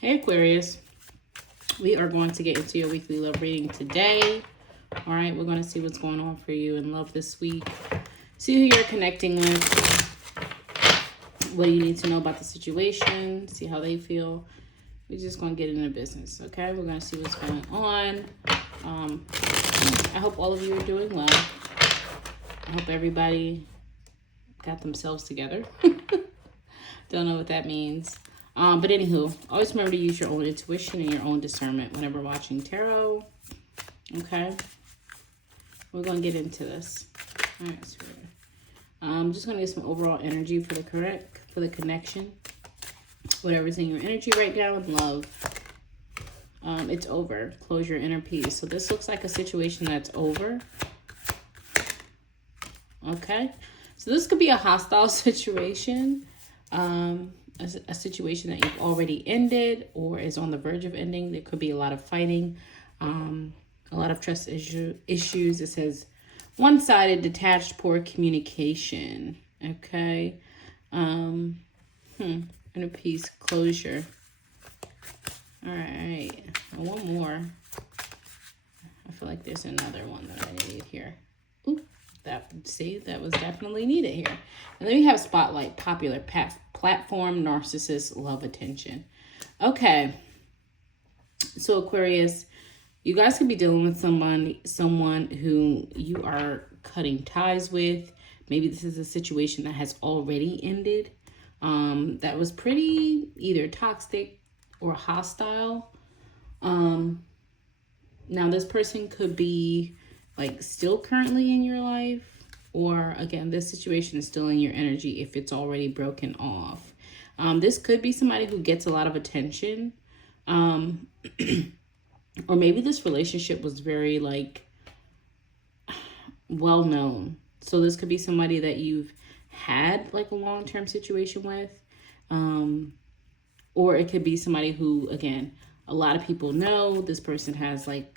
Hey Aquarius, we are going to get into your weekly love reading today. All right, we're going to see what's going on for you in love this week. See who you're connecting with. What do you need to know about the situation? See how they feel. We're just going to get into business, okay? We're going to see what's going on. I hope all of you are doing well. I hope everybody got themselves together. Don't know what that means. But anywho, always remember to use your own intuition and your own discernment whenever watching tarot. Okay? We're going to get into this. All right, so I'm just going to get some overall energy for the connection. Whatever's in your energy right now in love. It's over. Close your inner peace. So this looks like a situation that's over. Okay? So this could be a hostile situation. A situation that you've already ended or is on the verge of ending. There could be a lot of fighting, a lot of trust issues. It says one-sided, detached, poor communication. Okay. Inner peace, closure. All right. One more. I feel like there's another one that I need here. Ooh, that was definitely needed here. And then we have spotlight, popular, platform, narcissist, love attention. Okay. So Aquarius, you guys could be dealing with someone who you are cutting ties with. Maybe this is a situation that has already ended. That was pretty either toxic or hostile. Now this person could be like still currently in your life, or again, this situation is still in your energy if it's already broken off. This could be somebody who gets a lot of attention. Or maybe this relationship was very like well known. So this could be somebody that you've had like a long-term situation with. Or it could be somebody who, again, a lot of people know. This person has like,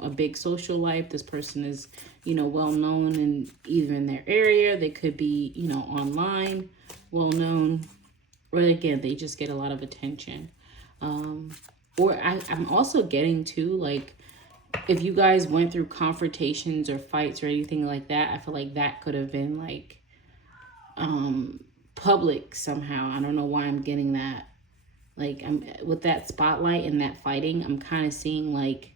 a big social life. This person is, well known in either in their area. They could be, online, well known. Or again, they just get a lot of attention. Or I'm also getting to like, if you guys went through confrontations or fights or anything like that, I feel like that could have been like public somehow. I don't know why I'm getting that. Like I'm with that spotlight and that fighting, I'm kind of seeing like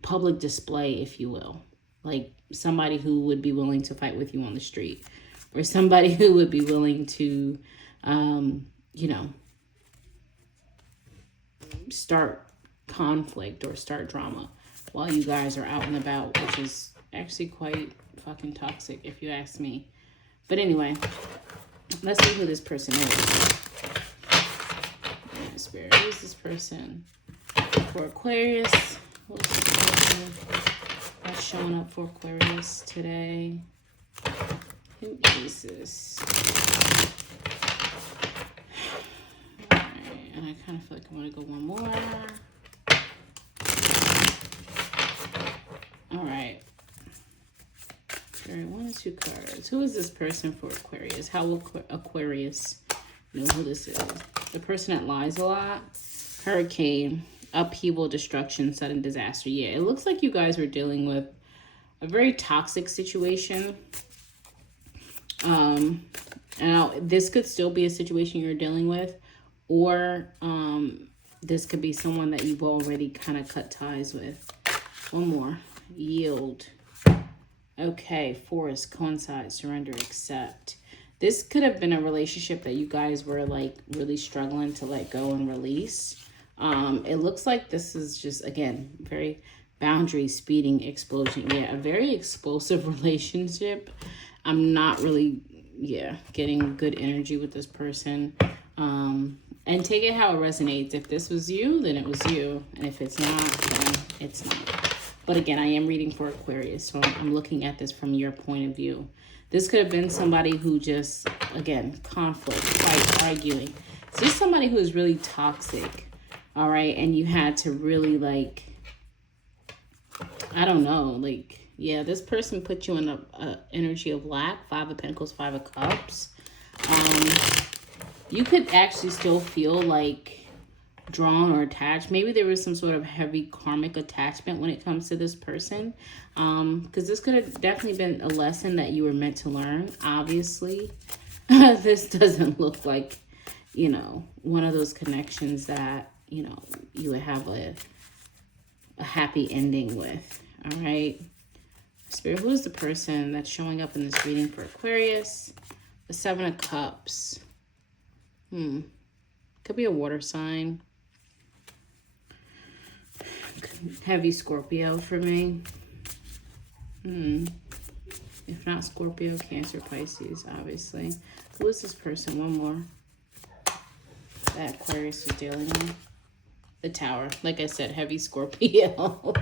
public display, if you will. Like somebody who would be willing to fight with you on the street, or somebody who would be willing to, start conflict or start drama while you guys are out and about, which is actually quite fucking toxic if you ask me. But anyway, let's see who this person is. Spirit, who is this person for Aquarius? What's this person that's showing up for Aquarius today? Who is this? Alright, and I kind of feel like I want to go one more. Alright. Alright, 1 and 2 cards. Who is this person for Aquarius? How will Aquarius know who this is? The person that lies a lot. Hurricane, upheaval, destruction, sudden disaster. Yeah, it looks like you guys were dealing with a very toxic situation. Now this could still be a situation you're dealing with, or this could be someone that you've already kind of cut ties with. One more. Yield. Okay, forest, coincide, surrender, accept. This could have been a relationship that you guys were like really struggling to let go and release. It looks like this is just, again, very boundary speeding explosion. Yeah, a very explosive relationship. I'm not really, getting good energy with this person. And take it how it resonates. If this was you, then it was you. And if it's not, then it's not. But again, I am reading for Aquarius, so I'm looking at this from your point of view. This could have been somebody who just, again, conflict, fight, arguing. It's just somebody who is really toxic, all right? And you had to really, like, I don't know, like, yeah, this person put you in a energy of lack, 5 of Pentacles, 5 of Cups. You could actually still feel like drawn or attached. Maybe there was some sort of heavy karmic attachment when it comes to this person. Because this could have definitely been a lesson that you were meant to learn, obviously. This doesn't look like, you know, one of those connections that, you know, you would have a happy ending with. All right. Spirit, who is the person that's showing up in this reading for Aquarius? The Seven of Cups. Could be a water sign. Heavy Scorpio for me. If not Scorpio, Cancer, Pisces, obviously. Who is this person? One more. That Aquarius is dealing with. The Tower. Like I said, heavy Scorpio.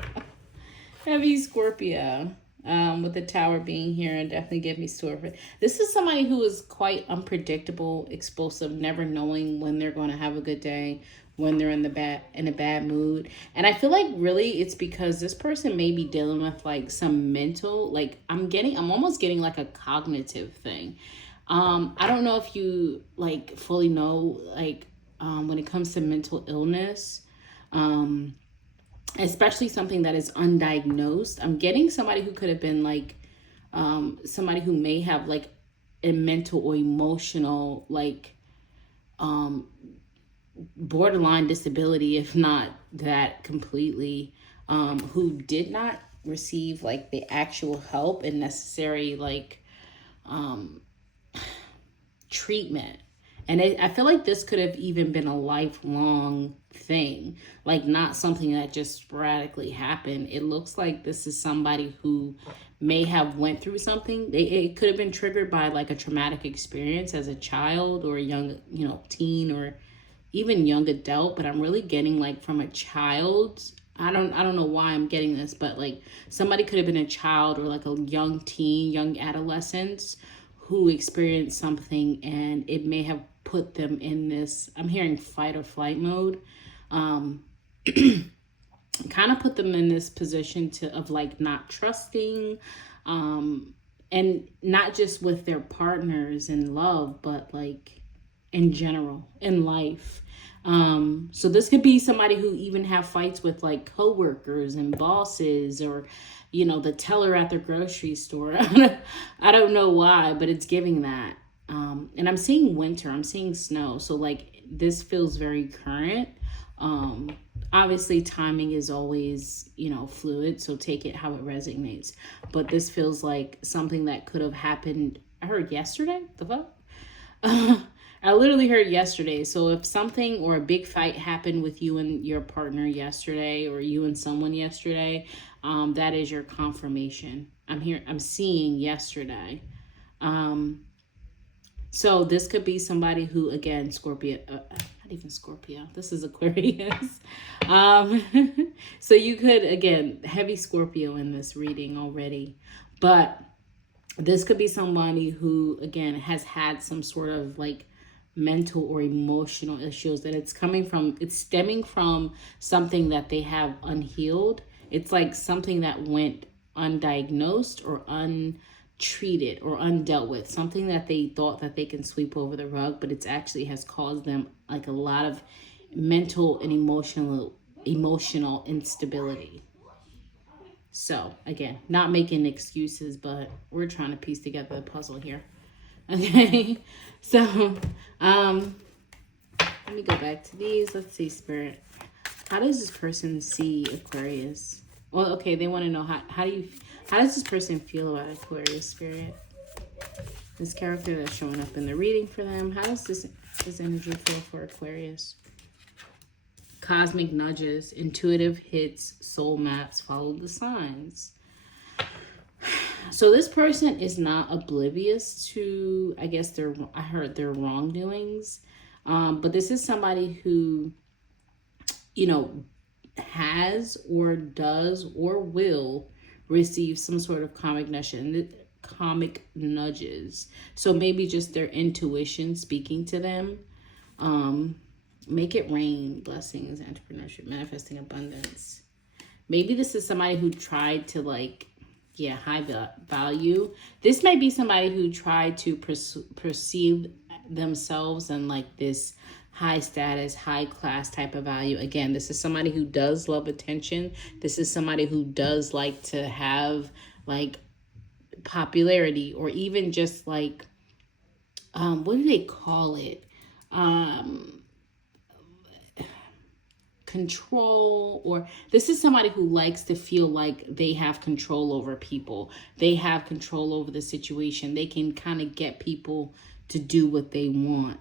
Heavy Scorpio. With the Tower being here and definitely give me sore. This is somebody who is quite unpredictable, explosive, never knowing when they're going to have a good day, when they're in a bad mood. And I feel like really it's because this person may be dealing with like some mental, like I'm almost getting like a cognitive thing. I don't know if you like fully know, like when it comes to mental illness, especially something that is undiagnosed. I'm getting somebody who could have been like somebody who may have like a mental or emotional like borderline disability, if not that completely, who did not receive like the actual help and necessary like treatment. And I feel like this could have even been a lifelong thing, like not something that just sporadically happened. It looks like this is somebody who may have went through something. It could have been triggered by like a traumatic experience as a child or a young, you know, teen or even young adult. But I'm really getting like from a child. I don't know why I'm getting this, but like somebody could have been a child or like a young teen, young adolescent who experienced something and it may have put them in this, I'm hearing fight or flight mode, kind of put them in this position of like not trusting, and not just with their partners in love, but like in general in life. So this could be somebody who even have fights with like coworkers and bosses, or you know, the teller at the grocery store. I don't know why, but it's giving that. And I'm seeing winter, I'm seeing snow. So like this feels very current. Obviously timing is always, you know, fluid. So take it how it resonates. But this feels like something that could have happened. I heard yesterday. The fuck? I literally heard yesterday. So if something or a big fight happened with you and your partner yesterday, or you and someone yesterday, that is your confirmation. I'm seeing yesterday. So this could be somebody who, again, Scorpio, not even Scorpio, this is Aquarius. So you could, again, heavy Scorpio in this reading already, but this could be somebody who, again, has had some sort of like mental or emotional issues that it's stemming from something that they have unhealed. It's like something that went undiagnosed or untreated or undealt with, something that they thought that they can sweep over the rug, but it's actually has caused them like a lot of mental and emotional instability. So again, not making excuses, but we're trying to piece together the puzzle here. Okay, so let me go back to these. Let's see, Spirit. How does this person see Aquarius? Well, okay, they want to know how does this person feel about Aquarius, Spirit? This character that's showing up in the reading for them. How does this energy feel for Aquarius? Cosmic nudges, intuitive hits, soul maps, follow the signs. So this person is not oblivious to, I guess, their wrongdoings. But this is somebody who, you know, has or does or will receive some sort of comic nudges. So maybe just their intuition speaking to them. Make it rain, blessings, entrepreneurship, manifesting abundance. Maybe this is somebody who tried to like, yeah, high value. This might be somebody who tried to perceive themselves in like this high status, high class type of value. Again, this is somebody who does love attention. This is somebody who does like to have like popularity, or even just like, what do they call it? Control. Or this is somebody who likes to feel like they have control over people. They have control over the situation. They can kind of get people to do what they want.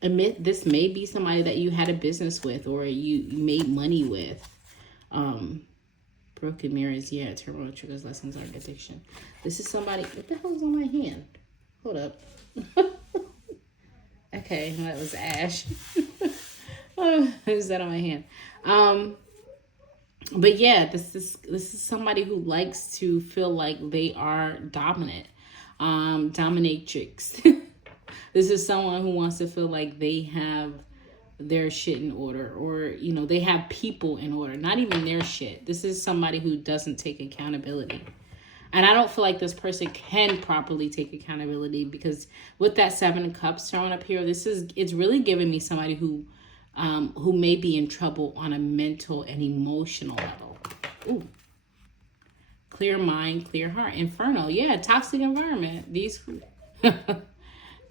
This may be somebody that you had a business with, or you made money with. Broken mirrors, yeah, turmoil triggers lessons on addiction. This is somebody, what the hell is on my hand? Hold up. Okay, that was ash. Oh, who's that on my hand? But yeah, this is somebody who likes to feel like they are dominant, dominatrix. This is someone who wants to feel like they have their shit in order, or you know, they have people in order, not even their shit. This is somebody who doesn't take accountability. And I don't feel like this person can properly take accountability, because with that 7 of Cups thrown up here, it's really giving me somebody who may be in trouble on a mental and emotional level. Ooh. Clear mind, clear heart. Inferno. Yeah, toxic environment. These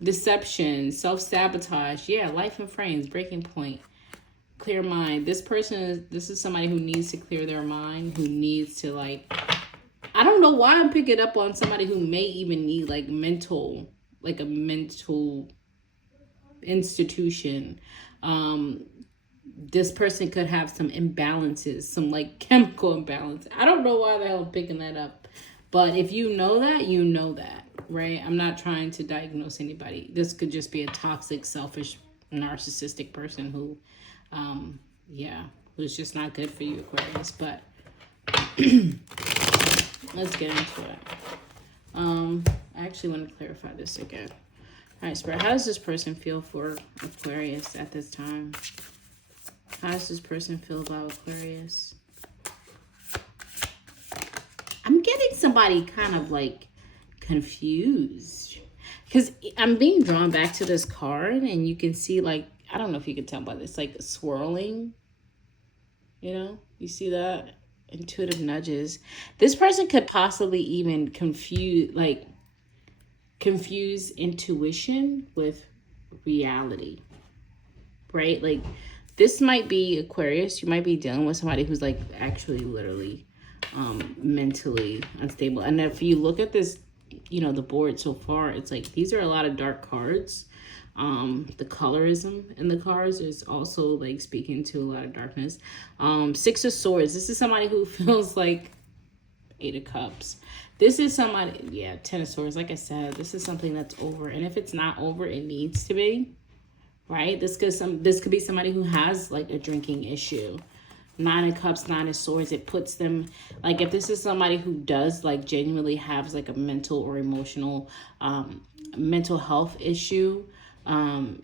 deception, self-sabotage. Yeah, life and frames, breaking point. Clear mind. This is somebody who needs to clear their mind, who needs to like, I don't know why I'm picking up on somebody who may even need like a mental institution. This person could have some imbalances, some like chemical imbalance. I don't know why the hell I'm picking that up, but if you know that, you know that, right? I'm not trying to diagnose anybody. This could just be a toxic, selfish, narcissistic person who, who's just not good for you, Aquarius. But let's get into it. I actually want to clarify this again. All right, Spirit, how does this person feel for Aquarius at this time? How does this person feel about Aquarius? I'm getting somebody kind of like confused, because I'm being drawn back to this card, and you can see like, I don't know if you can tell by this, like swirling, you know, you see that? Intuitive nudges. This person could possibly even confuse intuition with reality, right? Like this might be Aquarius. You might be dealing with somebody who's like actually literally mentally unstable. And if you look at this, you know, the board so far, it's like these are a lot of dark cards. The colorism in the cards is also like speaking to a lot of darkness. 6 of Swords. This is somebody who feels like 8 of Cups. This is somebody, yeah, 10 of Swords. Like I said, this is something that's over. And if it's not over, it needs to be, right? This could be somebody who has like a drinking issue. 9 of Cups, 9 of Swords. It puts them, like if this is somebody who does like genuinely have like a mental or emotional mental health issue, and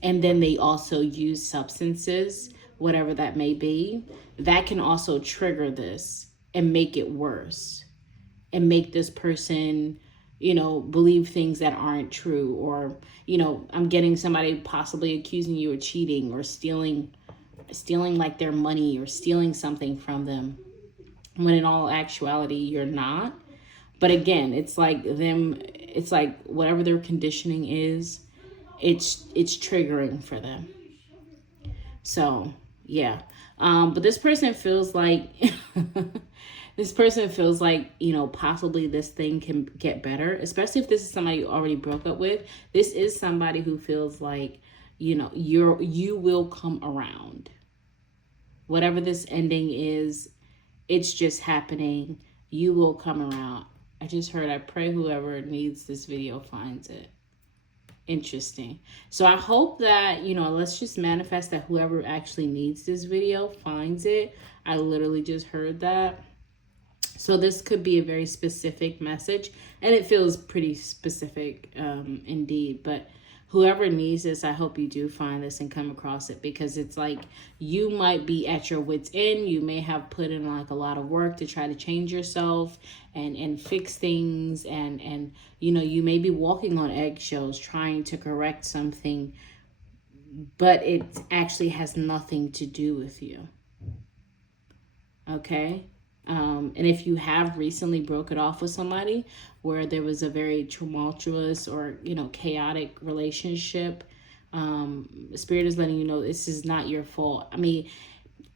then they also use substances, whatever that may be, that can also trigger this and make it worse, and make this person, you know, believe things that aren't true. Or, you know, I'm getting somebody possibly accusing you of cheating or stealing like their money, or stealing something from them, when in all actuality you're not. But again, it's like whatever their conditioning is, it's triggering for them. So yeah, but this person feels like you know, possibly this thing can get better, especially if this is somebody you already broke up with. This is somebody who feels like, you know, you will come around. Whatever this ending is, it's just happening. You will come around. I just heard, I pray whoever needs this video finds it. Interesting. So I hope that, you know, let's just manifest that whoever actually needs this video finds it. I literally just heard that. So this could be a very specific message, and it feels pretty specific indeed. But whoever needs this, I hope you do find this and come across it, because it's like you might be at your wit's end. You may have put in like a lot of work to try to change yourself and fix things, and you know, you may be walking on eggshells trying to correct something but it actually has nothing to do with you. Okay? And if you have recently broken off with somebody where there was a very tumultuous or, you know, chaotic relationship, Spirit is letting you know this is not your fault. I mean,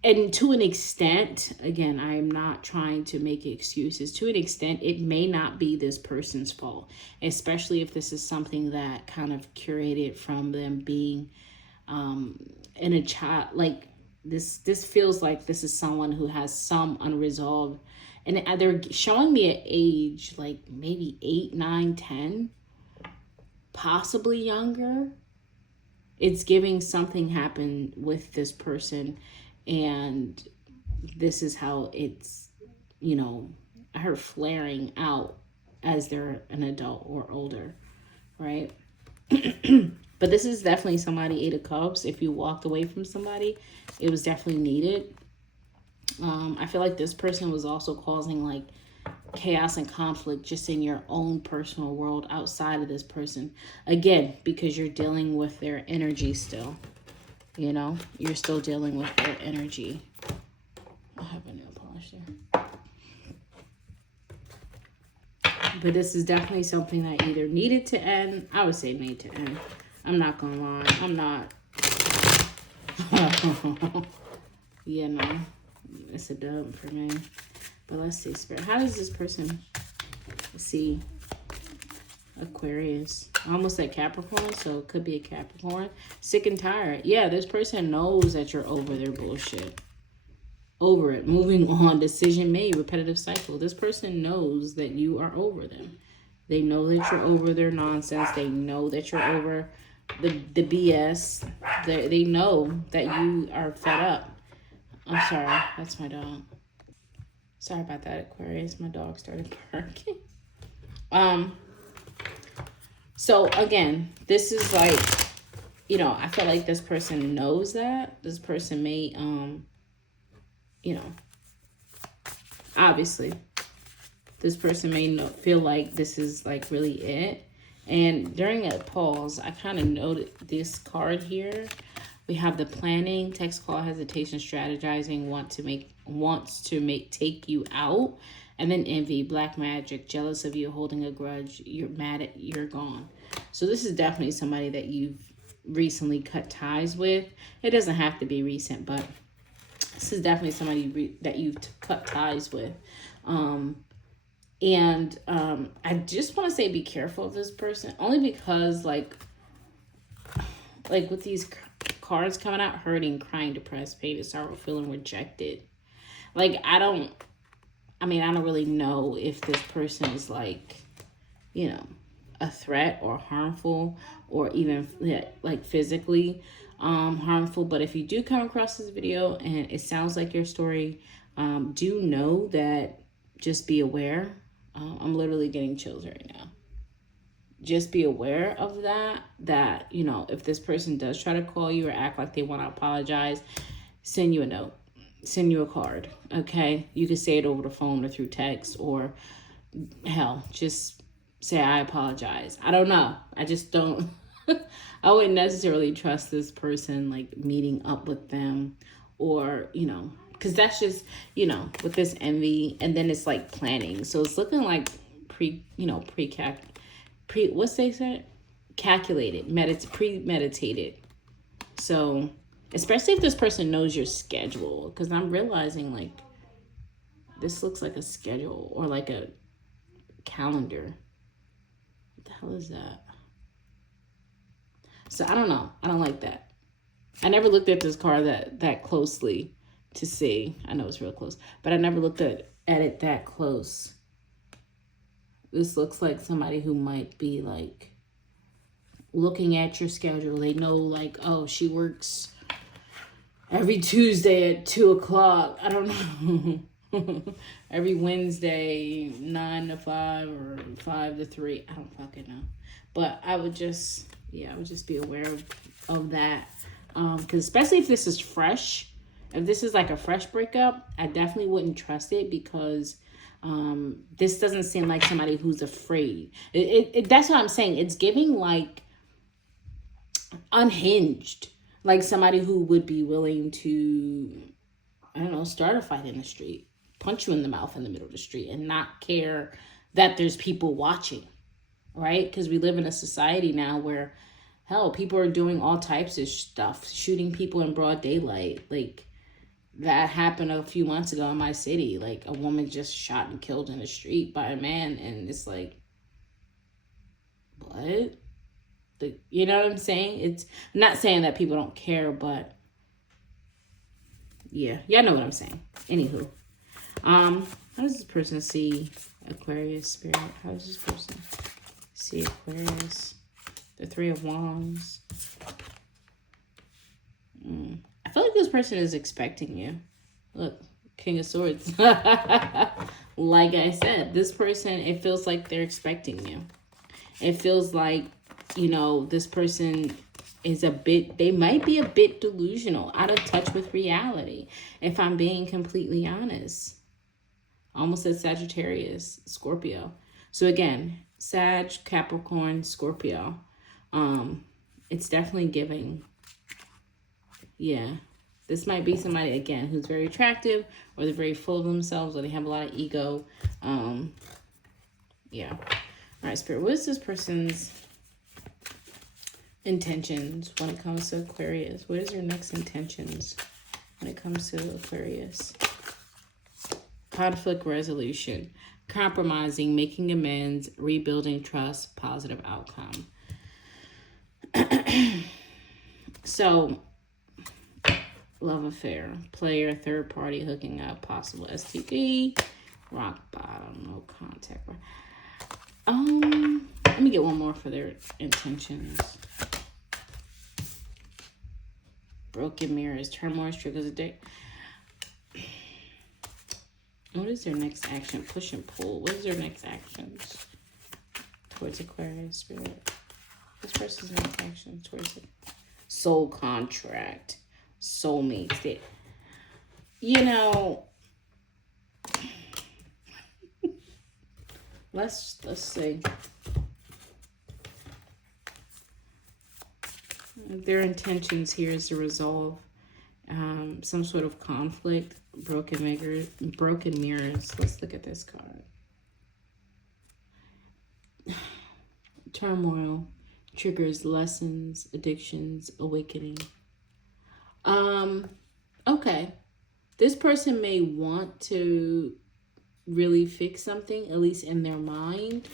and to an extent, again, I am not trying to make excuses. To an extent, it may not be this person's fault, especially if this is something that kind of curated from them being in a child. Like this feels like this is someone who has some unresolved, and they're showing me an age like maybe 8, 9, 10, possibly younger. It's giving something happened with this person, and this is how it's, you know, her flaring out as they're an adult or older, right? But this is definitely somebody, 8 of Cups. If you walked away from somebody, it was definitely needed. I feel like this person was also causing like chaos and conflict just in your own personal world outside of this person. Again, because you're dealing with their energy still. You know, you're still dealing with their energy. I have a nail polish there. But this is definitely something that either needed to end. I would say made to end. I'm not gonna lie. I'm not. Yeah, no. It's a dub for me. But let's see, Spirit. How does this person see Aquarius? I almost said Capricorn, so it could be a Capricorn. Sick and tired. Yeah, this person knows that you're over their bullshit. Over it. Moving on. Decision made. Repetitive cycle. This person knows that you are over them. They know that you're over their nonsense. They know that you're over the BS. They know that you are fed up. I'm sorry. That's my dog. Sorry about that, Aquarius. My dog started barking. So again, this is like, you know, I feel like this person knows that. This person may, you know, obviously, this person may feel like this is like really it. And during a pause, I kind of noted this card here. We have the planning, text, call, hesitation, strategizing, wants to make take you out, and then envy, black magic, jealous of you, holding a grudge, you're mad at, you're gone. So this is definitely somebody that you've recently cut ties with. It doesn't have to be recent, but this is definitely somebody that you've cut ties with. I just want to say be careful of this person, only because like with these cards coming out, hurting, crying, depressed, pain, sorrow, feeling rejected. Like, I don't really know if this person is like, you know, a threat or harmful or even like physically harmful. But if you do come across this video and it sounds like your story, do know that, just be aware. I'm literally getting chills right now. Just be aware of that, you know, if this person does try to call you or act like they want to apologize, send you a note, send you a card, okay? You can say it over the phone or through text, or hell, just say, I apologize. I don't know. I just don't, I wouldn't necessarily trust this person, like meeting up with them, or, you know, because that's just, you know, with this envy, and then it's like planning. So it's looking like what's they said? Calculated, premeditated. So, especially if this person knows your schedule, because I'm realizing like this looks like a schedule or like a calendar. What the hell is that? So I don't know. I don't like that. I never looked at this card that closely to see. I know it's real close, but I never looked at it that close. This looks like somebody who might be like looking at your schedule. They know like, oh, she works every Tuesday at 2 o'clock. I don't know. Every Wednesday, 9 to 5 or 5 to 3. I don't fucking know. But I would just be aware of that. Because especially if this is fresh, if this is like a fresh breakup, I definitely wouldn't trust it, because this doesn't seem like somebody who's afraid. That's what I'm saying. It's giving like unhinged. Like somebody who would be willing to, I don't know, start a fight in the street, punch you in the mouth in the middle of the street, and not care that there's people watching, right? Because we live in a society now where, hell, people are doing all types of stuff, shooting people in broad daylight. Like, that happened a few months ago in my city. Like, a woman just shot and killed in the street by a man, and it's like, what? You know what I'm saying? I'm not saying that people don't care, but yeah, y'all know what I'm saying. Anywho, how does this person see Aquarius spirit? How does this person see Aquarius? The Three of Wands. I feel like this person is expecting you. Look, King of Swords. Like I said, this person, it feels like they're expecting you. It feels like, you know, this person is they might be a bit delusional, out of touch with reality, if I'm being completely honest. Almost as Sagittarius, Scorpio. So again, Sag, Capricorn, Scorpio. It's definitely giving. Yeah. This might be somebody, again, who's very attractive, or they're very full of themselves, or they have a lot of ego. Yeah. All right, Spirit, what is this person's intentions when it comes to Aquarius? What is your next intentions when it comes to Aquarius? Conflict resolution, compromising, making amends, rebuilding trust, positive outcome. So, love affair, player, third party, hooking up, possible STD, rock bottom, no contact. Let me get one more for their intentions. Broken mirrors, turmoil, triggers a day. What is their next action? Push and pull. What is their next actions towards Aquarius spirit? This person's next action towards it. Soul contract, soulmates. You know, let's see. Their intentions here is to resolve some sort of conflict, broken mirrors. Let's look at this card. Turmoil, triggers, lessons, addictions, awakening. Okay. This person may want to really fix something, at least in their mind.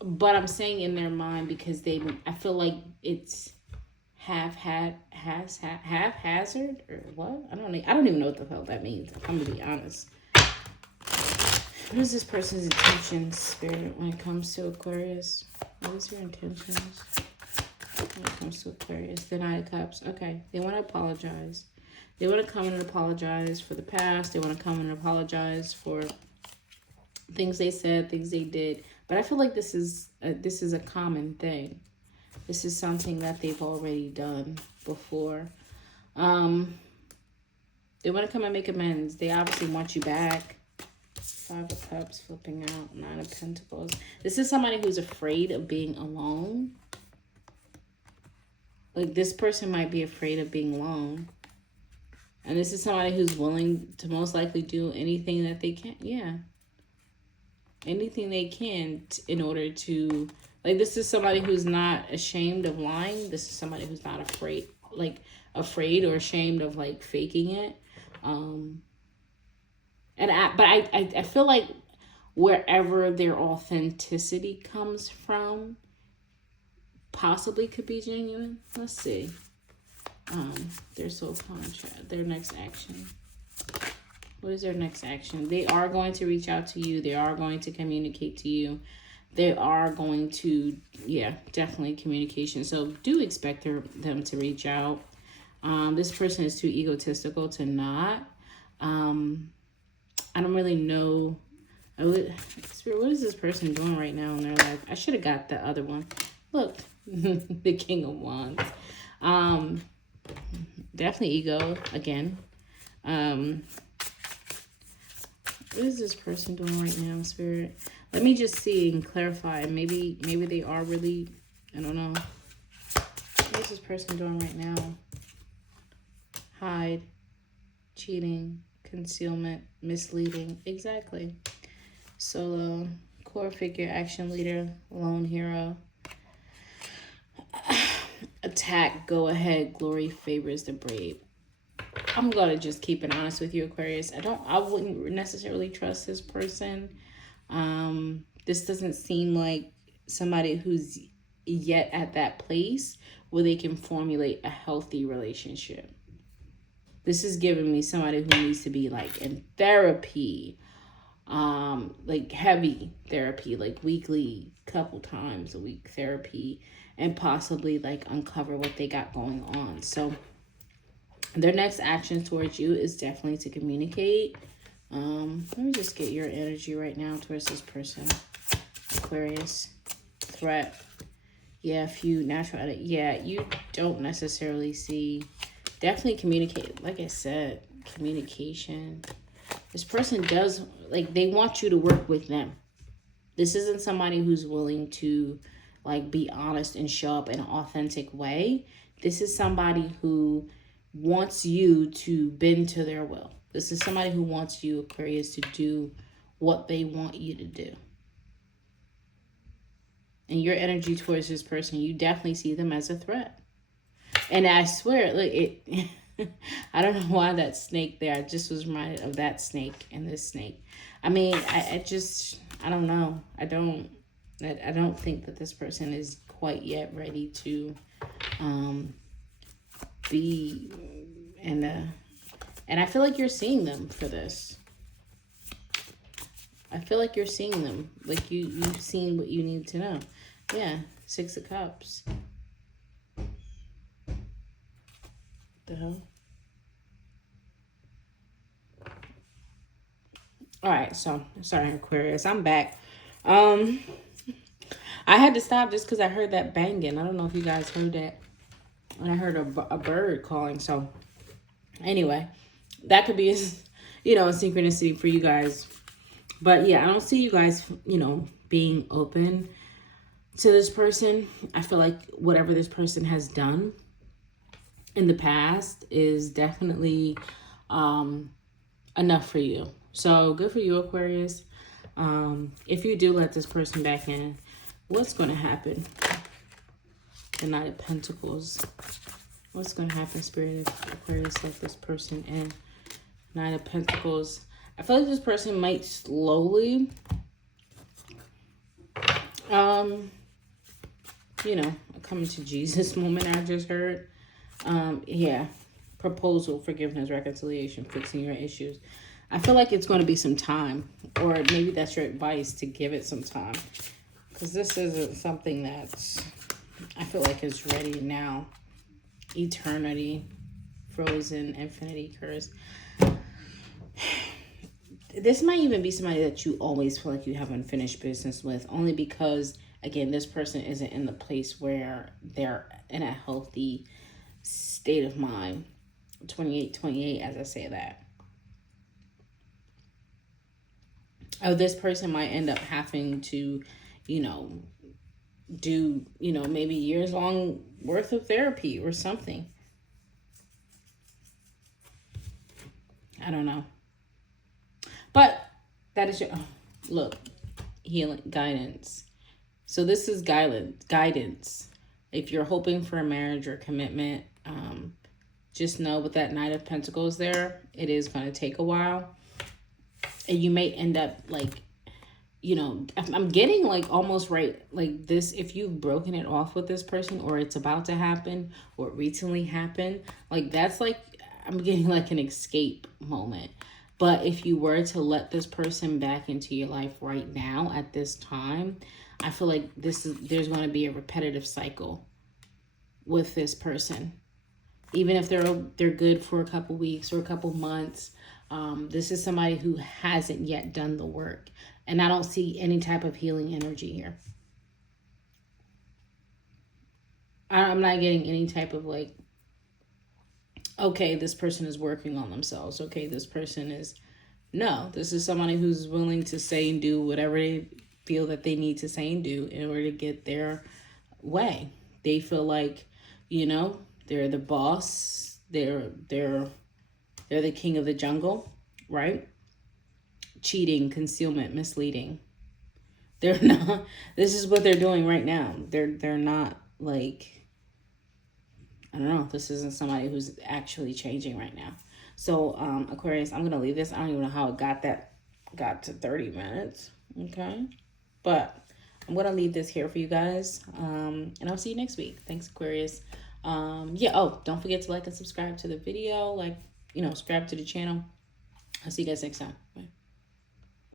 But I'm saying in their mind because I feel like it's haphazard or what? I don't even know what the hell that means. I'm gonna be honest. What is this person's intentions, Spirit, when it comes to Aquarius? What is your intentions when it comes to Aquarius? The Knight of Cups. Okay, they want to apologize. They want to come in and apologize for the past. They want to come in and apologize for things they said, things they did. But I feel like this is a common thing. This is something that they've already done before. They want to come and make amends. They obviously want you back. Five of Cups flipping out. Nine of Pentacles. This is somebody who's afraid of being alone. Like, this person might be afraid of being alone. And this is somebody who's willing to most likely do anything that they can. Yeah. Anything they can in order to... Like, this is somebody who's not ashamed of lying. This is somebody who's not afraid or ashamed of, like, faking it. I feel like wherever their authenticity comes from, possibly could be genuine. Let's see. Their soul contract, their next action. What is their next action? They are going to reach out to you. They are going to communicate to you. They are going to, yeah, definitely communication. So do expect them to reach out. This person is too egotistical to not. I don't really know. Spirit, what is this person doing right now in their life? I should have got the other one. Look, the King of Wands. Definitely ego again. What is this person doing right now, Spirit? Let me just see and clarify. Maybe they are really, I don't know. What is this person doing right now? hide, cheating, concealment, misleading. Exactly. Solo, core figure, action leader, lone hero. Attack, go ahead, glory favors the brave. I'm gonna just keep it honest with you, Aquarius. I wouldn't necessarily trust this person. This doesn't seem like somebody who's yet at that place where they can formulate a healthy relationship. This is giving me somebody who needs to be like in therapy, like heavy therapy, like weekly, couple times a week therapy, and possibly like uncover what they got going on. So their next action towards you is definitely to communicate. Let me just get your energy right now towards this person. Aquarius. Threat. Yeah, few natural. Yeah, you don't necessarily see. Definitely communicate. Like I said, communication. This person does, like, they want you to work with them. This isn't somebody who's willing to, like, be honest and show up in an authentic way. This is somebody who wants you to bend to their will. This is somebody who wants you, Aquarius, to do what they want you to do. And your energy towards this person, you definitely see them as a threat. And I swear, look, I don't know why that snake there. I just was reminded of that snake and this snake. I mean, I don't know. I don't think that this person is quite yet ready to be in a, and I feel like you're seeing them for this. I feel like you're seeing them. Like you've seen what you need to know. Yeah, 6 of Cups. The hell? All right, so sorry, Aquarius. I'm back. I had to stop just because I heard that banging. I don't know if you guys heard that. And I heard a bird calling. So anyway, that could be a synchronicity for you guys. But yeah, I don't see you guys, being open to this person. I feel like whatever this person has done in the past is definitely enough for you. So good for you, Aquarius. If you do let this person back in, what's going to happen? The Knight of Pentacles. What's going to happen, Spirit, if Aquarius let this person in? Knight of Pentacles. I feel like this person might slowly, coming to Jesus moment I just heard. Yeah. Proposal, forgiveness, reconciliation, fixing your issues. I feel like it's going to be some time, or maybe that's your advice, to give it some time, because this isn't something that's, I feel like, is ready now. Eternity, frozen, infinity, curse. This might even be somebody that you always feel like you have unfinished business with, only because, again, this person isn't in the place where they're in a healthy state of mind. 28 as I say that. Oh, this person might end up having to, do, maybe years long worth of therapy or something. I don't know. But that is your, look, healing, guidance. So this is guidance. If you're hoping for a marriage or commitment, just know with that Knight of Pentacles there, it is going to take a while. And you may end up I'm getting like almost right like this, if you've broken it off with this person, or it's about to happen, or it recently happened, like that's like, I'm getting like an escape moment. But if you were to let this person back into your life right now at this time, I feel like there's going to be a repetitive cycle with this person. Even if they're good for a couple weeks or a couple months, this is somebody who hasn't yet done the work. And I don't see any type of healing energy here. I'm not getting any type of like, okay, this person is working on themselves. Okay, this person is... No, this is somebody who's willing to say and do whatever they feel that they need to say and do in order to get their way. They feel like, they're the boss. They're the king of the jungle, right? Cheating, concealment, misleading. They're not, this is what they're doing right now. They're not like, I don't know, this isn't somebody who's actually changing right now. So, Aquarius, I'm going to leave this. I don't even know how it got to 30 minutes. Okay. But I'm going to leave this here for you guys. And I'll see you next week. Thanks, Aquarius. Yeah. Oh, don't forget to like and subscribe to the video. Like, subscribe to the channel. I'll see you guys next time. Bye.